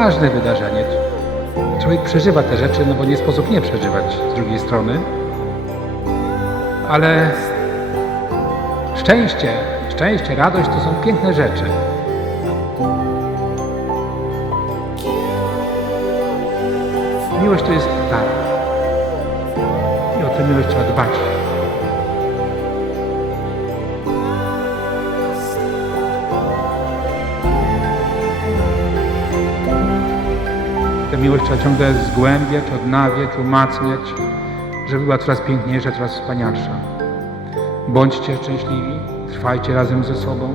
ważne wydarzenie. Człowiek przeżywa te rzeczy, no bo nie sposób nie przeżywać z drugiej strony. Ale szczęście, szczęście, radość to są piękne rzeczy. Miłość to jest dar. I o tę miłość trzeba dbać. Tę miłość trzeba ciągle zgłębiać, odnawiać, umacniać, żeby była coraz piękniejsza, coraz wspanialsza. Bądźcie szczęśliwi, trwajcie razem ze sobą.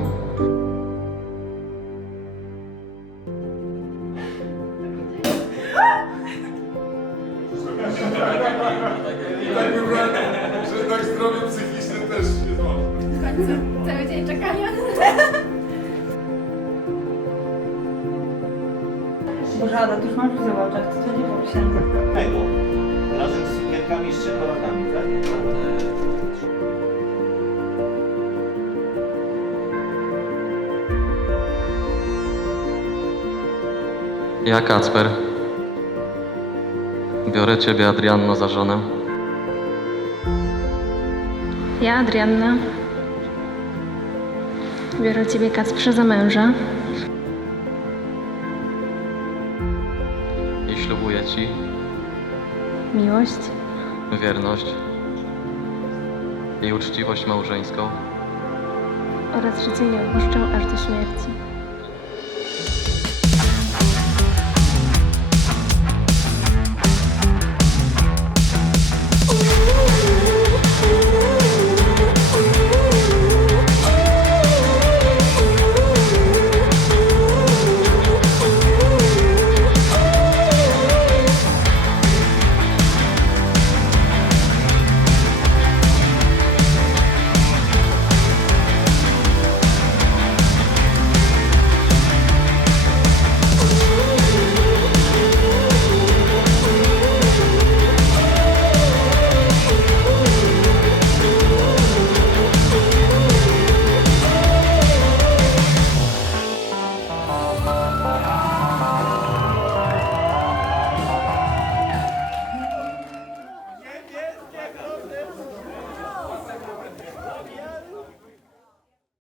Boże, Ada, ty już masz łzy w oczach, to nie powiesz. Tego. Razem z cukierkami z czekoladami, tak? Ja, Kacper, biorę Ciebie, Adrianno, za żonę Ja, Adrianna, biorę Ciebie, Kacprze, za męża Ci. Miłość? Wierność. I uczciwość małżeńską. Oraz, że Cię nie opuszczę aż do śmierci.